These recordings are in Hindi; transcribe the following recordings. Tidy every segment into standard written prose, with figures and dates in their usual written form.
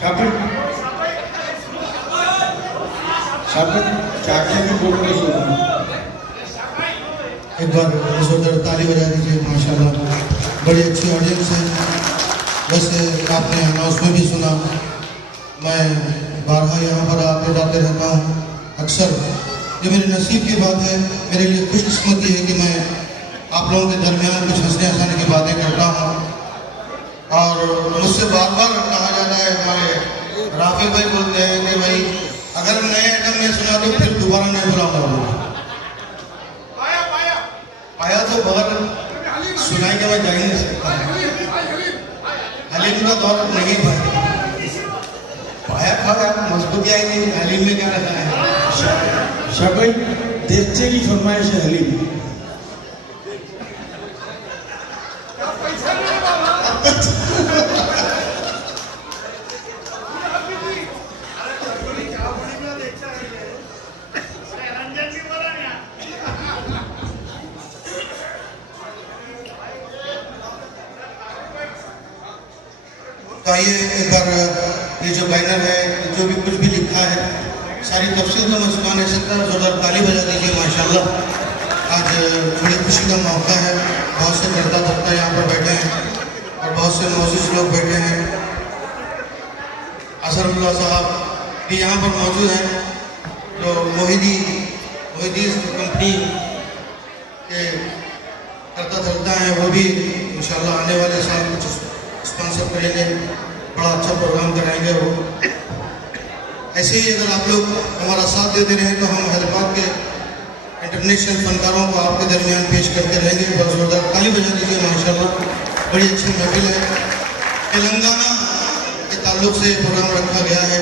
शाबाश शाबाश चाचा भी बोल रही है। एक बार जोरदार ताली बजा दीजिए। माशाल्लाह बड़ी अच्छी ऑडियंस है। वैसे आपने अनाउंस में भी सुना, मैं बारहा यहाँ पर आते जाते रहता हूँ अक्सर। ये मेरे नसीब की बात है, मेरे लिए खुशकिस्मती है कि मैं आप लोगों के दरमियान कुछ हंसने हंसाने की बातें करता हूँ। और मुझसे बार बार कहा जाता है, हमारे राफे भाई बोलते हैं कि भाई अगर नए आइटम ने सुना तो फिर दोबारा नहीं बुलाऊंगा। आया तो बगैर सुनाई के मैं जा ही नहीं सकता। हलीम का दौर नहीं भाई, पाया खाया मजबूती आई नहीं, हलीम में क्या रखा है। शाबाश देशचे की फरमाइश है हलीम। तो आइए एक बार ये जो बैनर है, जो भी कुछ भी लिखा है, सारी तफसील तो मैं सुना नहीं सकता। जोरदार ताली बजा दीजिए। माशाल्लाह आज बड़ी खुशी का मौका है। बहुत से करता धरता यहाँ पर बैठे हैं और बहुत से मौजूद लोग बैठे हैं। असरुल्लाह साहब भी यहाँ पर मौजूद हैं, जो मोहिदी कंपनी के करता धरता हैं। वो भी इंशाल्लाह आने वाले साल कुछ स्पॉन्सर करेंगे, बड़ा अच्छा प्रोग्राम कराएंगे। वो ऐसे ही अगर आप लोग हमारा साथ देते रहें तो हम हैदराबाद के इंटरनेशनल फनकारों को आपके दरमियान पेश करते रहेंगे। बहुत जोरदार ताली बजा दीजिए। माशाल्लाह बड़ी अच्छी महफिल है। तेलंगाना के ताल्लुक से प्रोग्राम रखा गया है।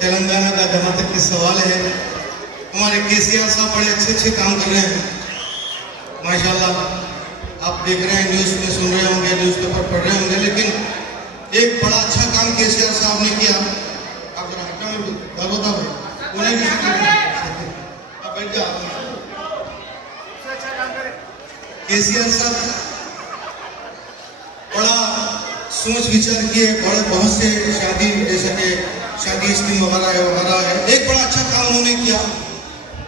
तेलंगाना का जहाँ तक की सवाल है, हमारे केसीआर साहब बड़े अच्छे अच्छे काम कर रहे हैं माशाल्लाह। आप देख रहे हैं, न्यूज़ में सुन रहे होंगे, न्यूज़पेपर पढ़ रहे होंगे, लेकिन एक बड़ा अच्छा काम केसीआर साहब ने किया। आप जरा हटा में होता भाई उन्हें भी आप बैठ जाओ। केसीआर साहब बड़ा सोच विचार किए, बड़े बहुत से शादी जैसे कि शादी स्कीम वगैरह है। एक बड़ा अच्छा काम उन्होंने किया,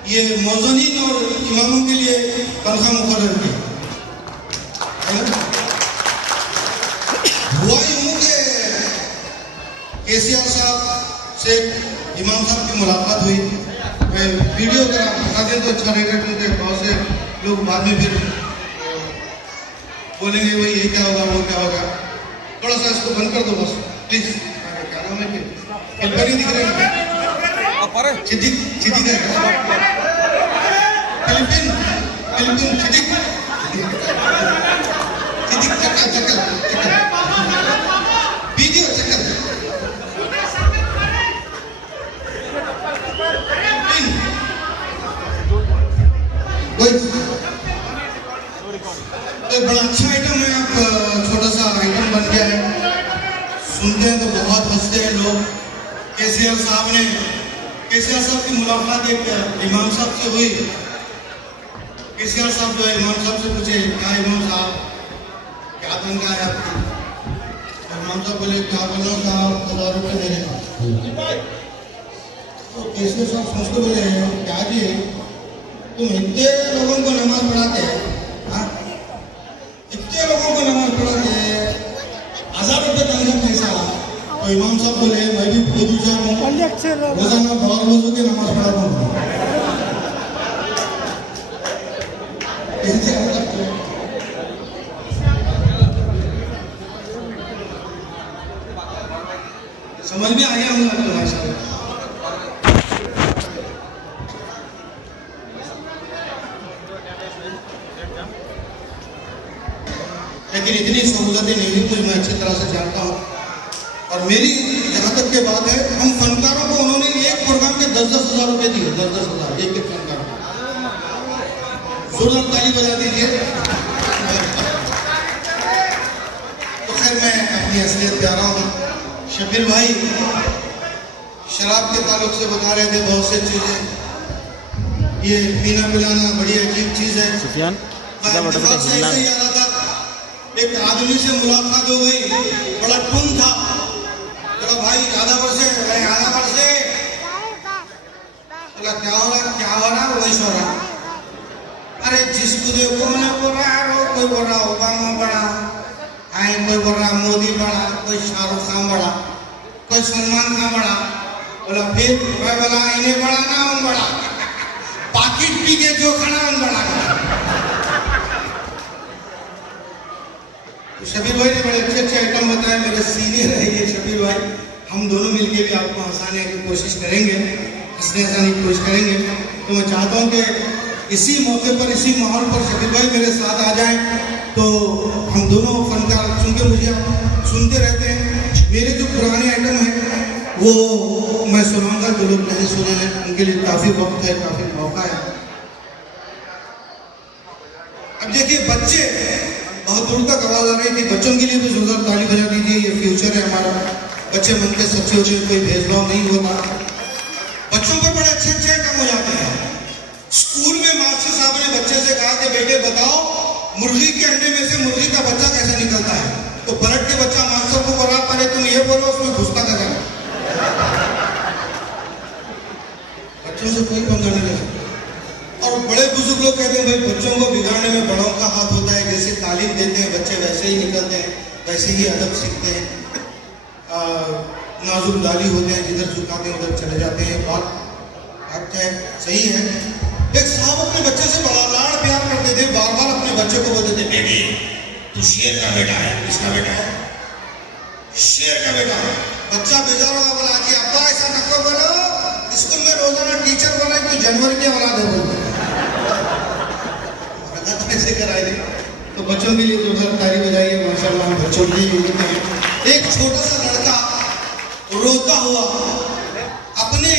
ये मौजूनीन और इमामों के लिए तनख्वाह मुकर्रर की। हुआ यूं कि केसीआर साहब से इमाम साहब की मुलाकात हुई। मैं वीडियो अगर आप बता दें तो अच्छा रहेगा, क्योंकि बहुत से लोग बाद में फिर बोलेंगे भाई ये क्या होगा वो क्या होगा। थोड़ा सा इसको बंद कर दो बस प्लीज। क्या नाम है कि नहीं दिख रहे हैं? चिदिक चिदिक है फिलिपिन चिदिक चक्कर वीडियो चक्कर एक बड़ा अच्छा आइटम है। आप छोटा सा आइटम बन गया है। सुनते हैं तो बहुत हंसते हैं लोग। केसीआर साहब की मुलाकात एक इमाम साहब से हुई। केसीआर साहब जो है इमाम साहब से पूछे, क्या इमाम साहब क्या तनख्वाह है आपकी? इमाम साहब बोले क्या बोलो साहब, 1000 रुपये दे रहे। तो केसीआर साहब सोच के बोले, क्या जी तुम इतने लोगों को नमाज पढ़ाते हैं, इतने लोगों को नमाज पढ़ाते हैं, 1000 रुपये तनख्वाह कैसा? तो इमाम साहब बोले, मैं भी खुद हूँ, रोजाना बहुत वजू की नमाज पढ़ाता हूँ। समझ में आ गया हम लोग माशाल्लाह। लेकिन इतनी सहूलतें नहीं हुई, कुछ मैं अच्छी तरह से जानता हूँ। और मेरी जहाँ तक की बात है, हम फनकारों को उन्होंने एक प्रोग्राम के 10-10 हज़ार रुपये दिए। 10-10 हज़ार एक फनकार। जोरदार ताली बजा दीजिए। तो खैर मैं अपनी असलियत पे आ रहा हूँ। शबीर भाई शराब के ताल्लुक से बता रहे थे बहुत से चीजें। ये पीना पिलाना बड़ी अजीब चीज है। एक आदमी से मुलाकात हो गई, बड़ा टून था। जरा भाई आधा उसके कौन बोल रहा है, कोई बोल रहा ओबामा बड़ा, आई कोई बोल रहा मोदी बड़ा, कोई शाहरुख खान बड़ा, कोई सलमान खान बड़ा। बोला फिर मैं बोला इन्हें बड़ा ना हम बड़ा, पाकिट पी के जो खाना हम बड़ा। तो शबीर भाई ने बड़े अच्छे अच्छे आइटम बताए, मेरे सीनियर है ये शबीर भाई, हम दोनों मिलके भी आपको हंसाने की कोशिश करेंगे, हंसाने की कोशिश करेंगे। तो मैं चाहता हूँ कि इसी मौके पर, इसी माहौल पर शबीर भाई मेरे साथ आ जाएं, तो हम दोनों फनकार, चूंकि मुझे आप सुनते रहते हैं, मेरे जो पुराने आइटम हैं वो मैं सुनाऊंगा, जो लोग नहीं सुने हैं उनके लिए काफ़ी वक्त है, काफ़ी मौका है। अब देखिए बच्चे, बहुत दूर तक आवाज़ आ रही थी, बच्चों के लिए भी जोरदार ताली बजा दीजिए, ये फ्यूचर है हमारा। बच्चे मन के सच्चे होते हैं, कोई भेदभाव नहीं होता, बच्चों पर बड़े अच्छे अच्छे काम हो जाते हैं। स्कूल में मास्टर साहब ने बच्चे से कहा कि बेटे बताओ मुर्गी के अंडे में से मुर्गी का बच्चा कैसे निकलता है, तो पलट के बच्चा मास्टर को बोला पहले तुम ये बोलो उसमें घुसता का जाए। बच्चों से कोई पंगा नहीं ले सकता। और बड़े बुजुर्ग लोग कहते हैं भाई बच्चों को बिगाड़ने में बड़ों का हाथ होता है, जैसे तालीम देते हैं बच्चे वैसे ही निकलते हैं, वैसे ही अदब सीखते हैं, नाजुक दाली होते हैं, जिधर झुकाते हैं उधर चले जाते हैं। बात फैक्ट है, सही है। एक साहब अपने बच्चे से बड़ा लाड़ प्यार करते थे, बार बार अपने बच्चे को बोलते थे बेटी तू शेर का बेटा है। किसका बेटा है? शेर का बेटा। बच्चा बेजार होगा, बोला कि अब्बा ऐसा नको बोलो, स्कूल में रोजाना टीचर बोला कि जनवरी के औलाद है बोलो। कैसे कराए थे? तो बच्चों के लिए जोरदार ताली बजाइए, माशाल्लाह हम बच्चों के लिए होते हैं। एक छोटा सा लड़का रोता हुआ अपने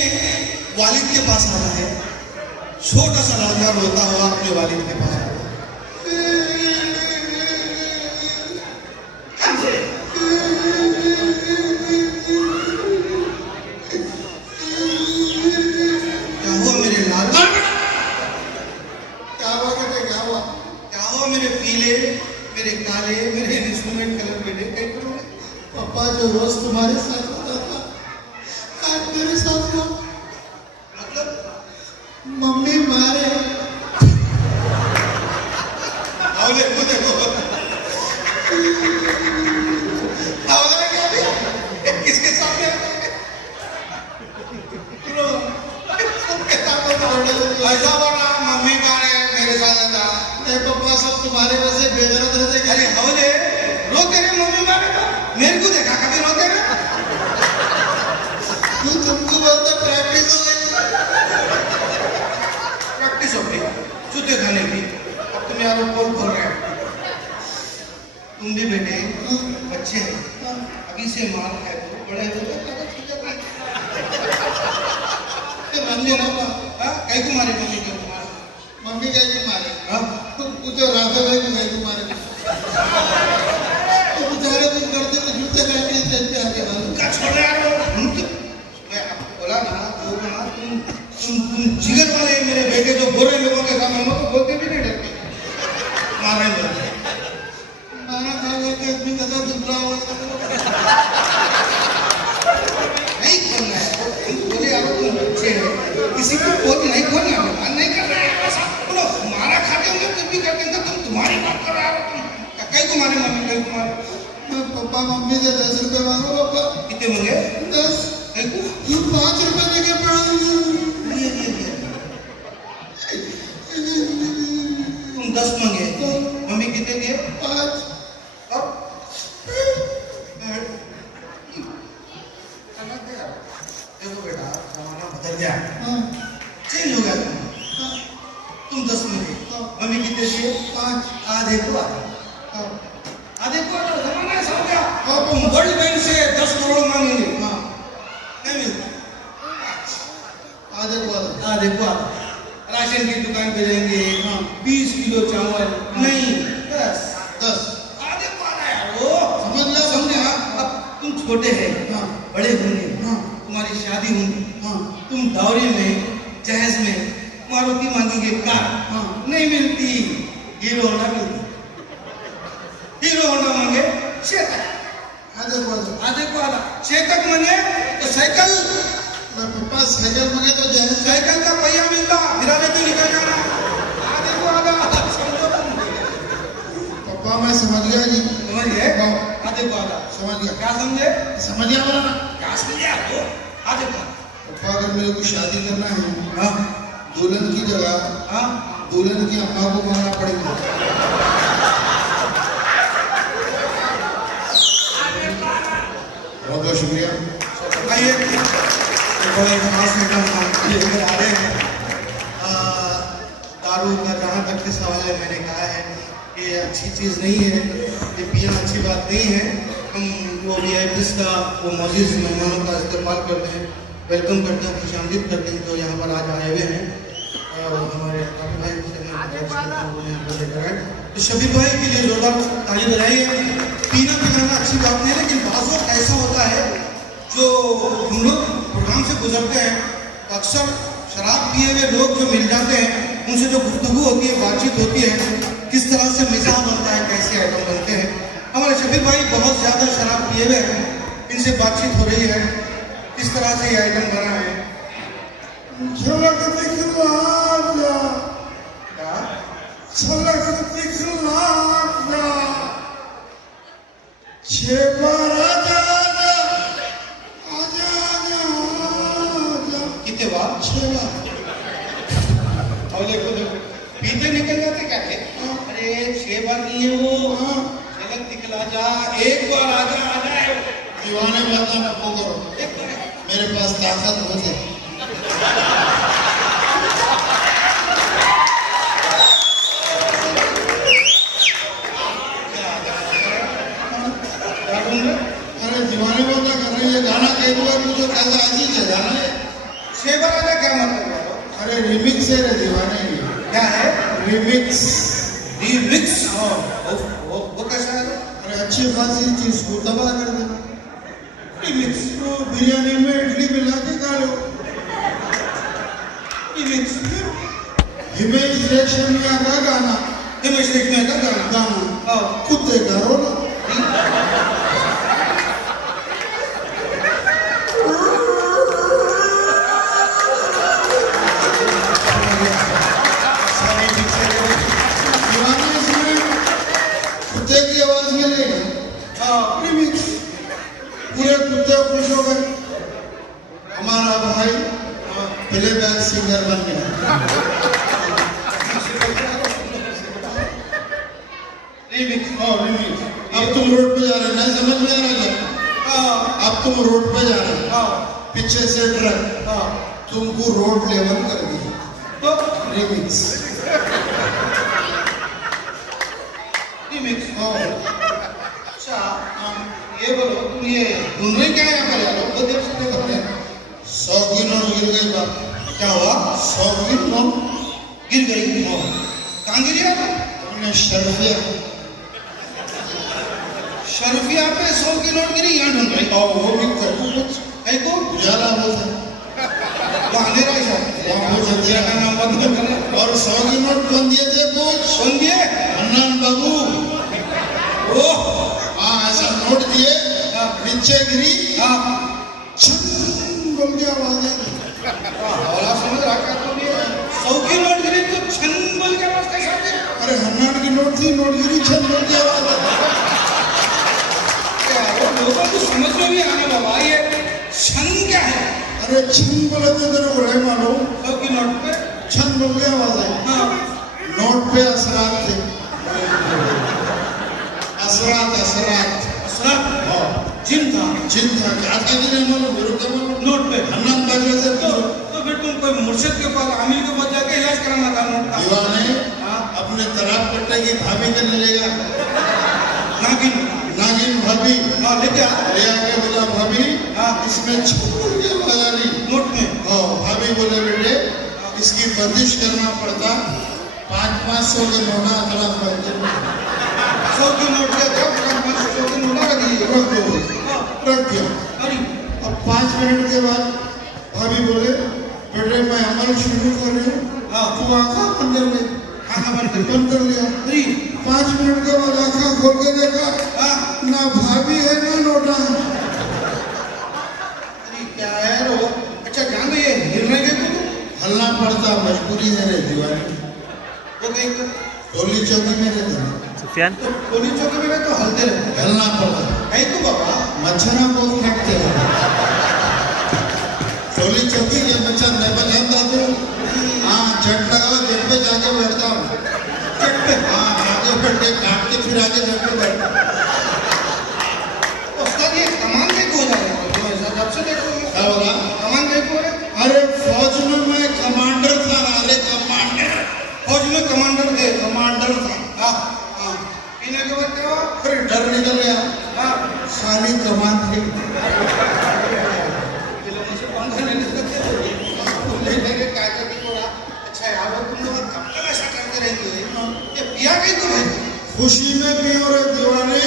वालिद के पास आता है, छोटा सा लड़का रोता हुआ अपने वालिद के पास आता है। क्या हुआ मेरे लाल? क्या हुआ बेटे? क्या हुआ? क्या हुआ मेरे पीले, मेरे काले, मेरे इंस्ट्रूमेंट कलर बेटे? कहीं करो पापा जो रोज तुम्हारे साथ होता था आज मेरे साथ हुआ। मतलब मम्मी मारे। आओ देखो देखो किसके सामने ऐसा बोला मम्मी मारे मेरे साथ था। पापा सब तुम्हारे वजह से बेदर्द रहते। अरे हौले रोते रहे, मम्मी मारे तो मेरे को देखा कभी रोते रहे? तुमको बोलते प्रैक्टिस हो गई, प्रैक्टिस हो गई जूते खाने की। अब तुम यार कौन बोल रहे हो? तुम भी बेटे बच्चे हैं, अभी से मार खाए तो बड़े हो मम्मी ना कहीं को मारे? मम्मी को मारे, मम्मी कहीं को मारे? हाँ पूछो राधा भाई को कहीं को मारे? तो बेचारे तुम करते हो जूते खाने चलते आगे का छोड़ यार। मैं आपको बोला ना वो ना तुम जिगर वाले मेरे बेटे जो बुरे लोगों के सामने हम तो बोलते भी नहीं डरते, मारे नहीं मारा खा के आदमी कैसा दुबला हुआ नहीं करना है। बोले यार तुम बच्चे हो, किसी को बोल नहीं खोलना नहीं करना है। ऐसा बोलो मारा खाते होंगे कुछ भी करते होंगे, तुम तुम्हारी बात कर रहे हो। तुम कहीं को मारे? मम्मी कहीं को मारे? मैं पापा मम्मी से 10 रुपए मांगो। पापा कितने मांगे? 10। कहीं को 5 रुपए देके पड़ा। तुम 10 मांगे, मम्मी कितने दिए? 5। अब देखो बेटा जमाना बदल गया, चेंज हो गया। तुम 10 मांगे, मम्मी कितने दिए? 5। आधे को आधे को जमाना ऐसा हो गया। अब तुम वर्ल्ड बैंक से 10 करोड़ मांगेंगे, नहीं मिलता। आधे को आधा राशन की दुकान पे जाएंगे, 20 किलो चावल नहीं 10 आधे को आधा यार वो समझ लो। समझे? अब तुम छोटे हैं, बड़े होंगे, तुम्हारी शादी होगी, तुम दौरी में जहेज में मारुति मांगेंगे कार, नहीं मिलती। हीरो होंडा मिलती, हीरो होंडा मांगे चेतक, आधे को आधा। चेतक मांगे तो साइकिल, पापा साइकिल मांगे तो जहेज साइकिल का पहिया मिलता, फिर आगे तो निकल जाना। आधे को आधा समझो मैं समझ गया जी। समझ गए? हाँ देखो आधा समझ गया। क्या समझे? समझ गया बोला ना। क्या समझे आपको? हाँ देखो पापा अगर मेरे को शादी करना है, हाँ दुल्हन की जगह हाँ दुल्हन की अम्मा को मांगना पड़ेगा। बहुत बहुत शुक्रिया। आइए बड़े खास मैडम लेकर आ रहे हैं। दारू का जहाँ तक के सवाल है, मैंने कहा है ये अच्छी चीज़ नहीं है, ये पीना अच्छी बात नहीं है। हम वो VIPs का वो मौजूद मेहमानों का इस्तेमाल करते हैं, वेलकम करते हैं, खुशामदीद करते हैं जो यहाँ पर आज आए हुए हैं। और हमारे काफी भाई यहाँ पर लेकर आए, तो शबीर भाई के लिए जोरदार ताली बजाइए। पीना पिलाना अच्छी बात नहीं है, लेकिन बाज़ वक़्त ऐसा होता है जो हम लोग प्रोग्राम से गुजरते हैं तो अक्सर शराब पिए हुए लोग जो मिल जाते हैं, उनसे जो गुफ्तगू होती है, बातचीत होती है, किस तरह से मिजाज बनता है, कैसे आइटम बनते हैं। हमारे शबीर भाई बहुत ज़्यादा शराब पिए हुए हैं, इनसे बातचीत हो रही है, किस तरह से ये आइटम बना है। झलक दिखला जा, क्या? झलक दिखला जा, छे बार आजा आजा आजा आजा। कितने बार? 6 बार। और देखो पीते निकल जाते क्या थे? अरे 6 बार नहीं है वो, झलक दिखला जा, एक बार आजा आजा है वो। दीवाने बात ना को करो, मेरे पास ताकत बहुत है। क्या बोल रहे? अरे दीवाने बात ना कर रही है, गाना कह दूंगा मुझे कैसा अजीज है गाना है। 6 बार आजा क्या मतलब है? अरे रिमिक्स है रे दीवाने की। क्या है? रिमिक्स। रिमिक्स। वो कैसा है? अरे अच्छी खासी चीज को तबाह कर देना। रिमिक्स। तो बिरयानी में इडली मिला के खा लो। रिमिक्स। हिमेश रेशमिया का गाना। हिमेश रेशमिया का गाना। गाना हाँ। कुत्ते का रोना। दीवाना इसमें कुत्ते की आवाज मिलेगी। रिमिक्स। पूरे कुत्ते खुश हो गए, हमारा भाई प्लेबैक सिंगर बन गया। रिमिक्स। रिमिक्स। अब तुम रोड पे जा रहे, नहीं समझ में आ रहा क्या? अब तुम रोड पे जा रहे, पीछे से ट्रक तुमको रोड लेवल कर दी। तो रिमिक्स। रिमिक्स। अच्छा ये बोलो तुम ये ढूंढ रहे क्या यहाँ पर यार? बहुत देर से देखो हैं। 100 की नोट गिर गई बात। क्या हुआ? 100 की नोट गिर गई। कहाँ गिरी आप? हमने शर्फिया शर्फिया पे 100 की नोट गिरी, यहाँ ढूंढ रही। और वो भी कभी कुछ कहीं को उजाला होता वो अंधेरा है सर। वहाँ हो जाते अंधेरा का नाम बंद कर देना। और 100 की नोट कौन दिए थे कुछ? कौन दिए? अन्नान बाबू। ओह हाँ ऐसा नोट दिए, नीचे गिरी, हाँ छन बोल के आवाज आई। हवाला समझ रहा क्या तुम? ये 100 की नोट गिरी तो छन बोल के आवाज कैसे आती है? अरे हन्नान की नोट थी, नोट गिरी, छन बोल के आवाज आई। क्या वो लोगों को समझ में भी आने बाबा, ये छन क्या है? अरे छन बोले तो तेरे को नहीं मालूम। 100 की नोट पे छन बोल के आवाज आई। हाँ नोट पे असरात थे। असरात असरात। असरात हाँ जिन था। जिन था, क्या था कि नहीं मालूम, मेरे को मालूम। नोट पे हन्नान बाजा से तो पूछो। फिर तुम कोई मुर्शिद के पास, आमिर के पास जाके इलाज कराना था नोट का। दीवाने हाँ अपने तलाक कट्टे की भाभी के ले लेगा। नागिन। नागिन भाभी हाँ लेके आ। ले आके बोला भाभी हाँ इसमें छप्पड़ की आवाज आ रही। नोट में। हाँ भाभी बोले बेटे इसकी बंदिश करना पड़ता, 500 के नोटा अतला पड़ते। 100 की नोट के जब 500 की नोट लगा दी। रख दो, रख दिया। अरे अब 5 मिनट के बाद भाभी बोले बेटे मैं अमल शुरू कर रही हूँ, हाँ तू आँखा बंद कर ले। हाँ बंद कर। बंद कर लिया। अरे 5 मिनट के बाद आँखा खोल के देखा, हाँ ना भाभी है ना नोटा है। अरे क्या है रो? अच्छा जान में ये निर्णय के तू हलना पड़ता, मजबूरी है रे दीवानी। वो कहीं टोली चौकी में रहते हैं। सुफियान तो पुलिस चौकी में तो हलते रहते हिलना पड़ता है। हैं तो बाबा मच्छर बहुत फेंकते हैं टोली चौकी के बच्चा नहीं बजाता तो हाँ झट लगाओ झट पे जाके बैठता हूँ चट पे हाँ आगे बैठ के काट के फिर आगे झट पे बैठता हूँ। उसका ये कमान देखो हो जाएगा तो ऐसा जब से देखो क्या होगा? कमान देखो रे अरे फौज में मैं कमांडर था ना, अरे कमांडर फौज में कमांडर थे कमांडर था। हाँ हाँ पीने के बाद क्या हुआ फिर डर निकल गया हाँ खाली कमान थी। ये लोग मुझसे कौन करने लगे लेके क्या करके बोला अच्छा यार तुम लोग कब तक ऐसा करते रहेंगे ये पिया कहीं तो भाई खुशी में भी और दीवाने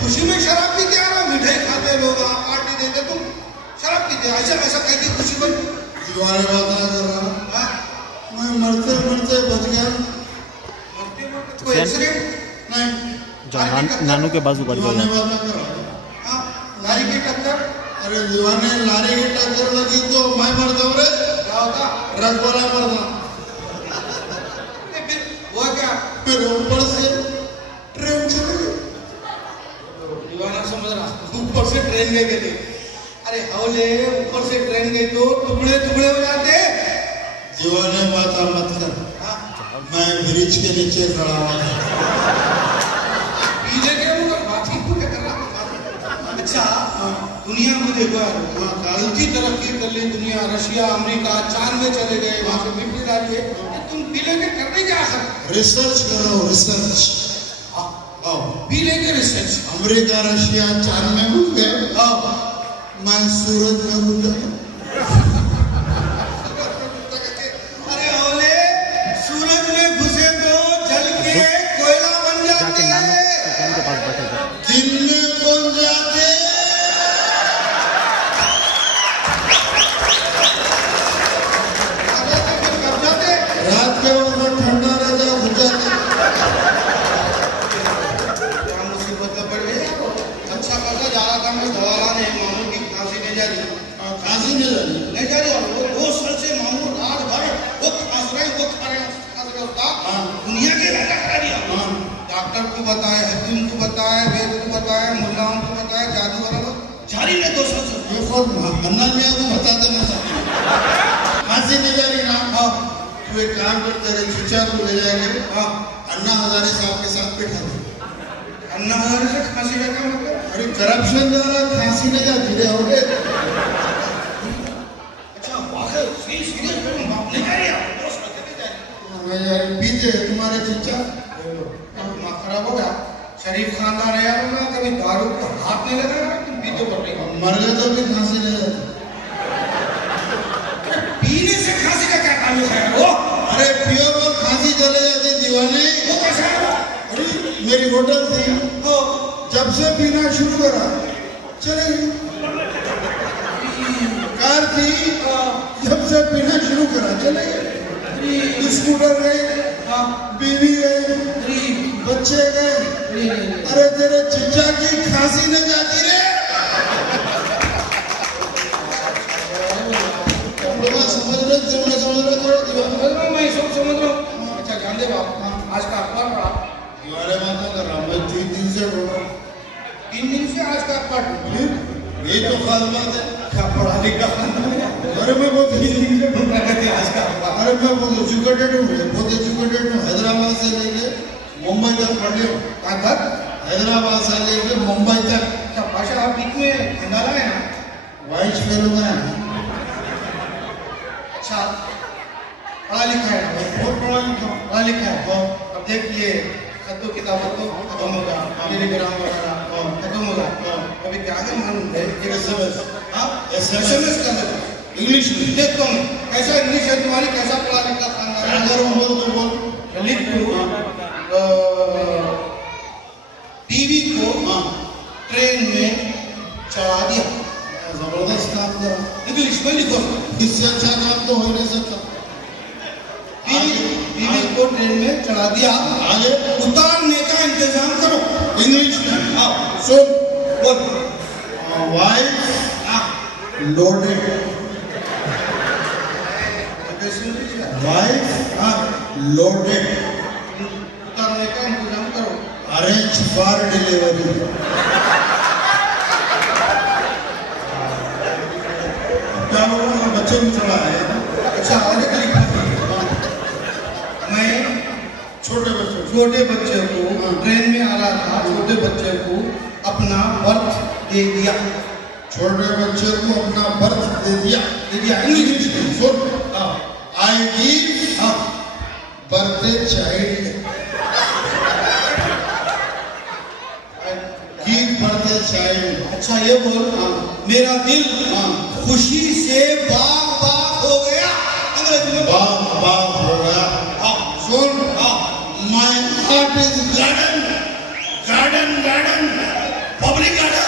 खुशी में शराब पीते आ रहा मिठाई खाते लोग पार्टी देते तुम शराब पीते ऐसा ऐसा कहती खुशी में दीवाने बात ना कर रहा हाँ मैं मरते मरते बच गया। मरते मरते कोई एक्सीडेंट नहीं जो नानू के बाजू पर दीवाने बात ना कर रहा। हाँ लारी की टक्कर अरे दीवाने लारी की टक्कर लगी तो मैं मर जाऊं रे, क्या होता रख वाला मरना। फिर हुआ क्या फिर ऊपर से ट्रेन चली गई। दीवाना समझ रहा ऊपर से ट्रेन गई गई अरे हौले ऊपर से ट्रेन गई तो टुकड़े टुकड़े हो जाते दीवाने बात मत कर, हाँ मैं ब्रिज के नीचे खड़ा हुआ था। पीछे के मुझे बात ही क्यों कर रहा अच्छा दुनिया में देखो यार इतनी तरक्की कर ली दुनिया रशिया अमेरिका चांद में चले गए वहां से मिट्टी डाली है तुम पीले के करने क्या कर रिसर्च करो रिसर्च। आओ पीले के रिसर्च अमेरिका रशिया चांद में घुस गए, आओ मैं सूरज में घुस गया। अरे हौले सूरज में घुसे तो जल के कोयला बन जाके जाते नानू हैं सुफियान के पास बैठेगा। दिन में कौन जाते अरे तो फिर कब जाते रात के वक्त ठंडा रह जाए घुस जाते। क्या मुसीबत में पड़ गई अच्छा खासा जा रहा था मैं दवा लाने मामू की खांसी नहीं जा रही खांसी नहीं जाती। नहीं जा रही और वो 2 साल से मामू रात भर वो खांस रहे उसका दुनिया के इलाज करा दिया हाँ डॉक्टर को बताया हकीम को बताया वैद्य को बताया मुल्लाओं को बताया जादू वाला को जारी नहीं 2 साल से ये खुद अन्ना में आपको बता देना था खांसी नहीं जा रही ना। हाँ तू एक काम कर, तेरे चचा को ले जाएंगे, हाँ अन्ना हजारे साहब के साथ बैठा दे। अन्ना हजारे से खांसी का क्या मतलब अरे करप्शन जा रहा है, खांसी नहीं जाती रे होगे। अच्छा वाकई सही सीरियस में बाप नहीं जा रही आप 2 साल से नहीं जा रही मैं यार पीते हैं तुम्हारे चचा। दिमाग खराब हो गया शरीफ खानदान है यार ना कभी दारू को हाथ नहीं लगा तुम पीते कर रहे हो मर गए तो भी खांसी नहीं जाती। पीने से खांसी का क्या ताल्लुक है वो अरे पियो तो खांसी चले जाती दीवाने। वो कैसा है वो? अरे मेरी होटल थी, वो जब से पीना शुरू करा चले गई। कार थी, जब से पीना शुरू करा चले गए। स्कूटर गए, बीवी गए, बच्चे गए। अरे तेरे चचा की खांसी न जाती रे। समझ रहे थोड़ा दीवाने। मैं सब समझ रहा हूँ अच्छा ध्यान दे बाप आज का अखबार पढ़ा दीवाने बात कर रहा हूँ, मैं 3 दिन से ढूंढ रहा हूँ। 3 दिन से आज का अखबार ढूंढ ये तो खास बात है। क्या पढ़ा लिखा अरे मैं बहुत आज का अखबार अरे मैं बहुत एजुकेटेड हूँ, बहुत एजुकेटेड हूँ। हैदराबाद से लेके मुंबई तक पढ़ लिया। कहाँ तक हैदराबाद से लेके मुंबई तक। अच्छा भाषा आप बीच में खंडाला है ना वाइस फेलो का है। अच्छा पढ़ा लिखा है बहुत पढ़ा लिखा हूँ। पढ़ा लिखा है अब देखिए खत्तो किताबों को खत्म होगा टेलीग्राम वगैरह खत्म होगा अभी क्या है मालूम है SMS हाँ SMS SMS का अंदर इंग्लिश में देखता हूँ कैसा इंग्लिश है तुम्हारी कैसा पढ़ा लिखा खानदान है? अगर वो बोल तो बोल। लिख दो बीवी को ट्रेन में चढ़ा दिया जबरदस्त काम करा। इंग्लिश में लिखो इससे अच्छा काम तो हो नहीं सकता। बीवी को ट्रेन में चढ़ा दिया आगे उतारने का इंतजाम करो इंग्लिश में हाँ सुन। बोल वाइफ हाँ लोडेड, उतारने वाइफ हाँ लोडेड। का इंतजाम करो अरे अरेंज फॉर डिलीवरी। क्या होगा, बच्चे में थोड़ा है। अच्छा आगे का लिखा था, मैं छोटे बच्चे को ट्रेन में आ रहा था, छोटे बच्चे को अपना बर्थ दे दिया। छोटे बच्चे को अपना बर्थ दे दिया। इंग्लिश में सुन, I give birthday child, give birthday child. अच्छा ये बोल, मेरा दिल खुशी से बाग बाग हो गया। अंग्रेजी में बाग बाग हो गया। सुन, my heart is garden, garden garden, public garden.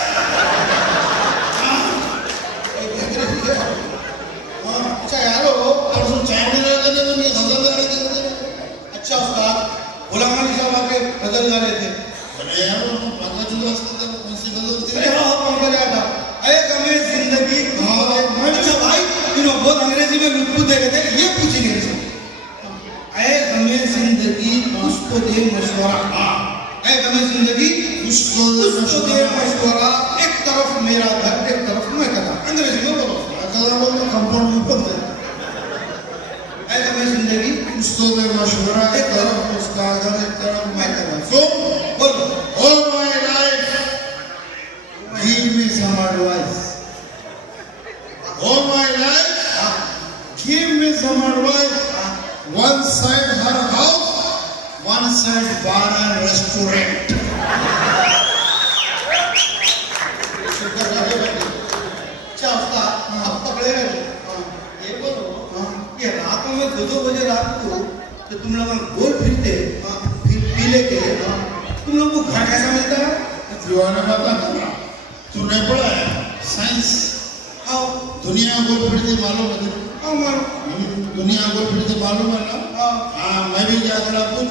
अच्छा यारो, परसों चाय भी रहा करते थे, गजल गा रहे थे। अच्छा उस्ताद गुलाम अली साहब आके गजल गा रहे थे। अरे यार, पंकज जी वास्ते तो कौन सी गजल थी? अरे हाँ पंकज याद था। अरे गमे जिंदगी। अच्छा भाई इन्होंने बहुत अंग्रेजी में लुत्फ दे रहे थे, ये पूछी नहीं थी। अरे गमे जिंदगी कुछ तो दे मशवरा। अरे गमे जिंदगी कुछ तो दे मशवरा। एक तरफ मेरा दर्द, एक तरफ मैं कथा। अंग्रेजी में बोलो। कदा बोल तो कंपाउंड में बोलते। अरे गमे जिंदगी कुछ तो दे मशवरा, एक तरफ उसका घर, एक तरफ मैं कदा। सो बोलो। all my life give me some advice. All my life give me some advice. One side her house, one side bar and restaurant. अच्छा उस्ताद आप पकड़े गए। ये बोलो ये रात में 2-2 बजे रात को तो तुम लोग गोल फिरते फिर पी लेके तुम लोग को घर कैसा मिलता है? दीवाना बात ना, तूने पढ़ा है साइंस? हाँ दुनिया गोल फिरती मालूम है तुझे? हाँ मारो। दुनिया गोल फिरती मालूम है ना? हाँ, मैं भी क्या करा कुछ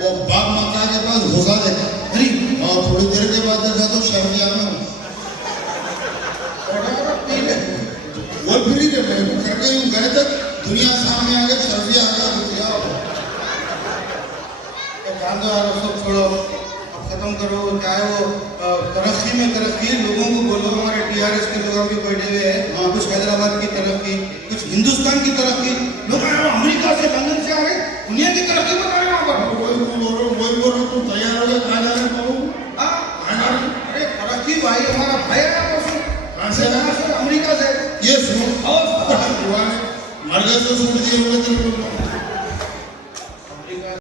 वो बाप माता के पास घुसा देता। अरे और थोड़ी देर के बाद देखा तो शर्मिया में हूँ। वो फिरी थे, मैं करके यूं गए तक दुनिया सामने आ गई, शर्मिया आ गया, दुनिया जान दो यार, सब छोड़ो, अब खत्म करो। चाहे वो तरक्की में तरक्की, लोगों को बोलो हमारे टीआरएस के लोग भी बैठे हुए हैं, कुछ हैदराबाद की तरक्की, कुछ हिंदुस्तान की तरक्की। लोग अमेरिका से लंदन से आ गए, दुनिया की तरक्की बता रहे हैं वहाँ पर। वही बोल रहा, तुम तैयार हो गए कहाँ जा रहे हो? अरे तरक्की भाई हमारा भाई है कहाँ से? अमेरिका से। ये सुनो, मर गए तो सुन दिए होंगे तेरे को।